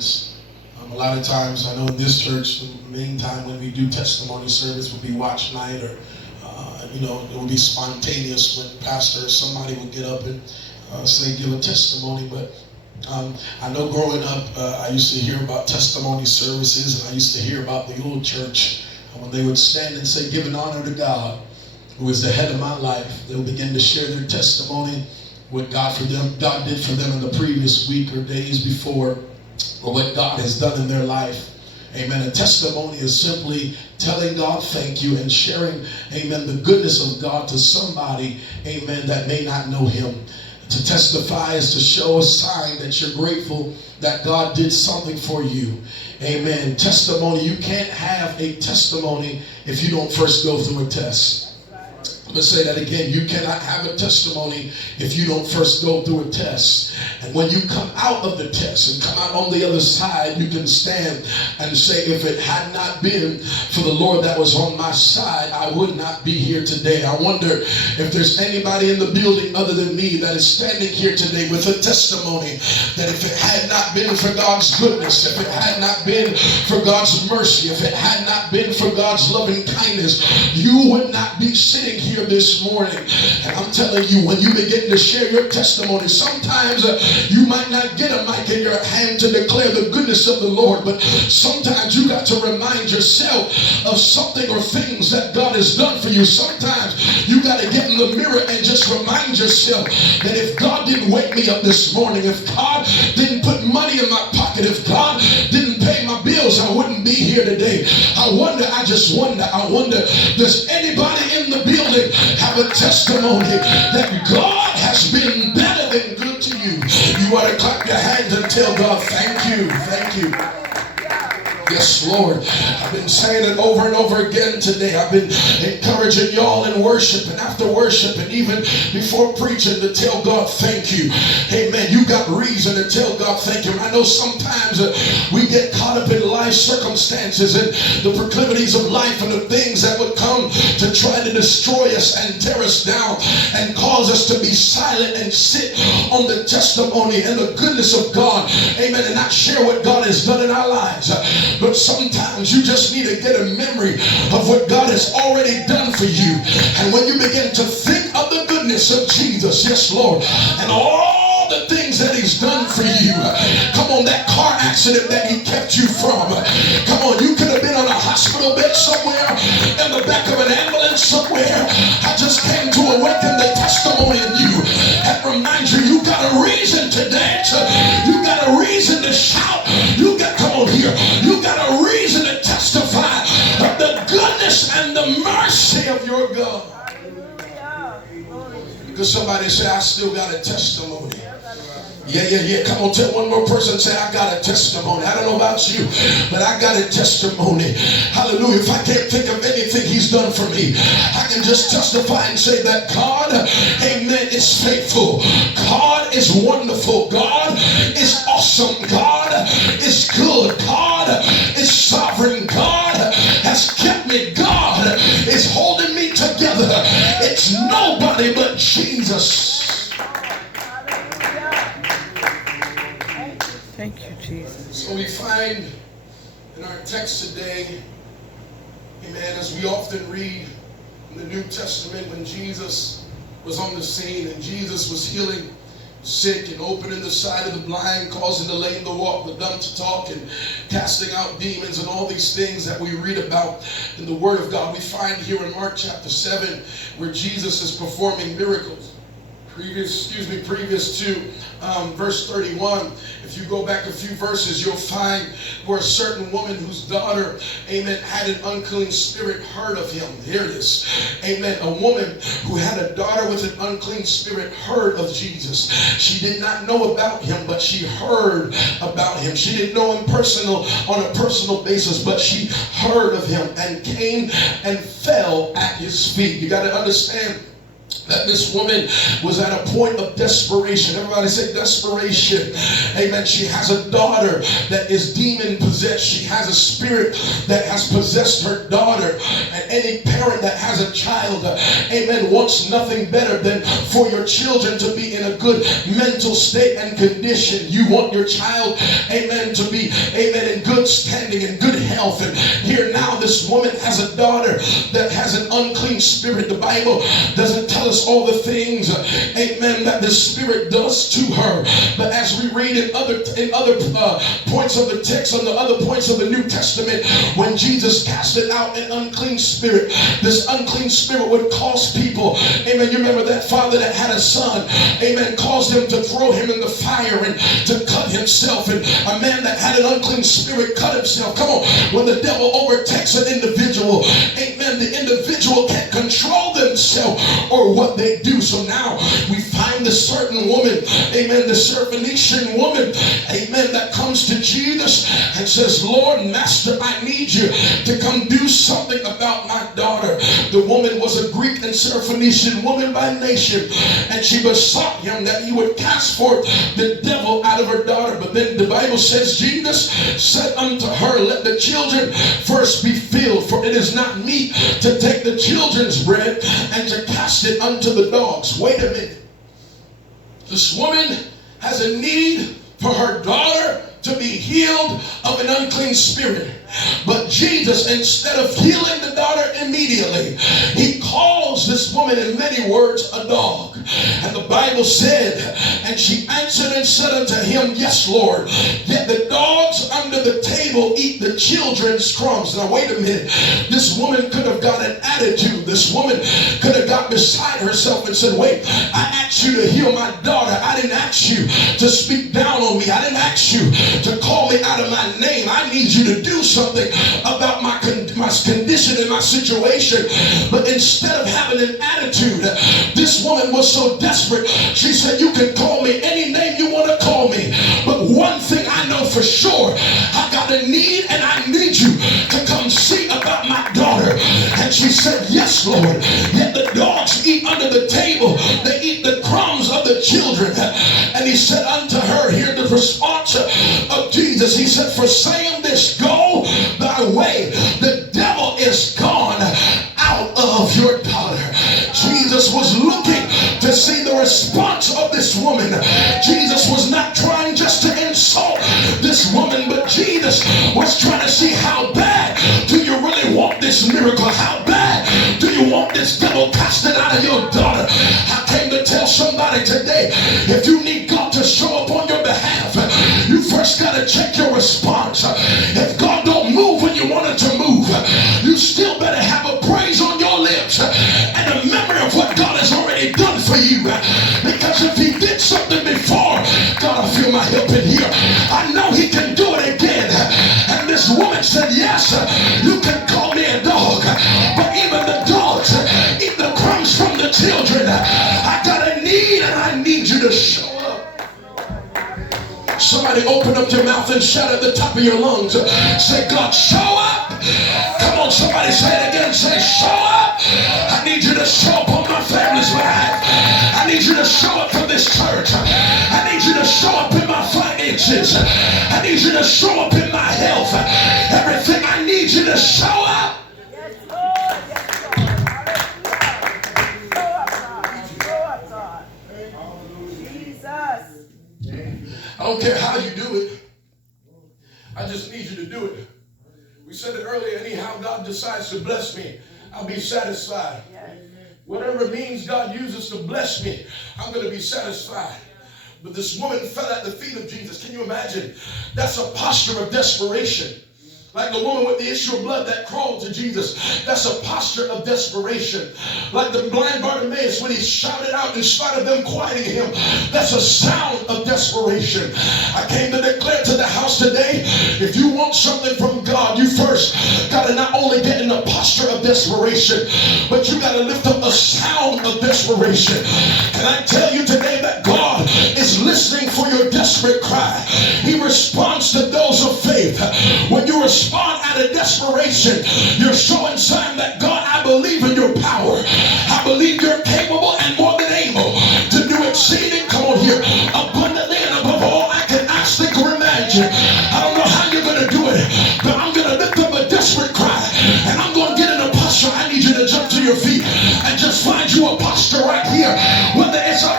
service. A lot of times, I know in this church, the main time when we do testimony service would be watch night, or it would be spontaneous when pastor or somebody would get up and say, give a testimony. But I know growing up, I used to hear about testimony services, and I used to hear about the old church when they would stand and say, giving honor to God, who is the head of my life. They'll begin to share their testimony, what God did for them in the previous week or days before, or what God has done in their life. Amen. A testimony is simply telling God thank you and sharing, amen, the goodness of God to somebody, amen, that may not know him. To testify is to show a sign that you're grateful that God did something for you. Amen. Testimony, you can't have a testimony if you don't first go through a test. I'm going to say that again. You cannot have a testimony if you don't first go through a test. And when you come out of the test and come out on the other side, you can stand and say, if it had not been for the Lord that was on my side, I would not be here today. I wonder if there's anybody in the building other than me that is standing here today with a testimony that if it had not been for God's goodness, if it had not been for God's mercy, if it had not been for God's loving kindness, you would not be sitting here this morning. And I'm telling you, when you begin to share your testimony, sometimes you might not get a mic in your hand to declare the goodness of the Lord, but sometimes you got to remind yourself of something or things that God has done for you. Sometimes you got to get in the mirror and just remind yourself that if God didn't wake me up this morning, if God didn't put money in my pocket, if God didn't pay my bills, I wouldn't be here today. I wonder, does anybody in the building have a testimony that God has been better than good to you? You ought to clap your hands and tell God, thank you, thank you. Yes, Lord. I've been saying it over and over again today. I've been encouraging y'all in worship and after worship and even before preaching to tell God thank you. Amen. You got reason to tell God thank you. I know sometimes we get caught up in life circumstances and the proclivities of life and the things that would come to try to destroy us and tear us down and cause us to be silent and sit on the testimony and the goodness of God. Amen. And not share what God has done in our lives. But sometimes you just need to get a memory of what God has already done for you. And when you begin to think of the goodness of Jesus, yes, Lord, and all the things that he's done for you. Come on, that car accident that he kept you from. Come on, you could have been on a hospital bed somewhere, in the back of an ambulance somewhere. I just came to awaken the testimony in you and remind you, you got a reason to dance. You got a reason to shout. Come on here. You got a reason to testify of the goodness and the mercy of your God. Because somebody say, I still got a testimony. Yeah. Come on, tell one more person, say, I got a testimony. I don't know about you, but I got a testimony. Hallelujah. If I can't think of anything he's done for me, I can just testify and say that God, amen, is faithful. God is wonderful. God is awesome. God is good. God is sovereign. God has kept me. God is holding me together. It's nobody but Jesus. Thank you, Jesus. So we find in our text today, amen, as we often read in the New Testament, when Jesus was on the scene and Jesus was healing sick and opening the sight of the blind, causing the lame to walk, the dumb to talk, and casting out demons and all these things that we read about in the Word of God. We find here in Mark chapter 7 where Jesus is performing miracles. Previous to verse 31, if you go back a few verses, you'll find where a certain woman whose daughter, amen, had an unclean spirit heard of him. Here it is. Amen. A woman who had a daughter with an unclean spirit heard of Jesus. She did not know about him, but she heard about him. She didn't know him on a personal basis, but she heard of him and came and fell at his feet. You got to understand, that this woman was at a point of desperation. Everybody say desperation. Amen. She has a daughter that is demon possessed. She has a spirit that has possessed her daughter. And any parent that has a child, amen, wants nothing better than for your children to be in a good mental state and condition. You want your child, amen, to be, amen, in good standing and good health. And here now this woman has a daughter that has an unclean spirit. The Bible doesn't tell us all the things, amen, that the Spirit does to her. But as we read in other points of the text, on the other points of the New Testament, when Jesus casted out an unclean spirit, this unclean spirit would cause people, amen, you remember that father that had a son, amen, caused him to throw him in the fire and to cut himself. And a man that had an unclean spirit cut himself. Come on, when the devil overtakes an individual, amen, the individual can't control themselves or what they do. So now we find this certain woman, amen, the Syrophoenician woman, amen, that comes to Jesus and says, Lord, Master, I need you to come do something about my daughter. The woman was a Greek and Syrophoenician woman by nation, and she besought him that he would cast forth the devil out of her daughter. But then the Bible says, Jesus said unto her, let the children first be filled, for it is not meet to take the children's bread and to cast it unto the dogs. Wait a minute. This woman has a need for her daughter to be healed of an unclean spirit. But Jesus, instead of healing the daughter immediately, he calls this woman in many words a dog. And the Bible said, and she answered and said unto him, yes, Lord, yet the dogs under the table eat the children's crumbs. Now wait a minute. This woman could have got an attitude. This woman could have got beside herself and said, wait, I asked you to heal my daughter. I didn't ask you to speak down on me. I didn't ask you to call me out of my name. I need you to do something about my condition and my situation. But instead of having an attitude, this woman was so desperate, she said, you can call me any name you want to call me, but one thing I know for sure, I got a need and I need you to come see about my daughter. And she said, yes, Lord, yet the dogs eat under the table. They eat the crumbs of the children. And he said unto her, hear the response of Jesus. He said, for saying this, go thy way. The devil is gone out of your daughter. Jesus was looking to see the response of this woman. Jesus was not trying just to insult this woman, but Jesus was trying to see how bad do you really want this miracle? How bad do you want this devil casted out of your daughter? I came to tell somebody today, if you need God to show up on your behalf, you first got to check your response. If God don't move when you want him to move, you still better have a praise on your lips and a memory of what God has already done for you. Because if he did something before, God, I feel my help in here, I know he can do it again. And this woman said, yes, you can call me a dog, but even the dogs eat the crumbs from the children. I got a need and I need you to show up. Somebody open up your mouth and shout at the top of your lungs. Say, God, show up. Come on, somebody say it again. Say, show up. I need you to show up on my family's behalf. I need you to show up for this church. I need you to show up in my finances. I need you to show up in my health. Everything I need you to show up. I don't care how you do it. I just need you to do it. We said it earlier, anyhow God decides to bless me, I'll be satisfied. Whatever means God uses to bless me, I'm going to be satisfied. But this woman fell at the feet of Jesus. Can you imagine? That's a posture of desperation. Like the woman with the issue of blood that crawled to Jesus. That's a posture of desperation. Like the blind Bartimaeus when he shouted out in spite of them quieting him. That's a sound of desperation. I came to declare to the house today, if you want something from God, you first got to not only get in a posture of desperation, but you got to lift up a sound of desperation. Can I tell you today that God is listening for your desperate cry? He responds to those of faith. When you respond out of desperation, you're showing sign that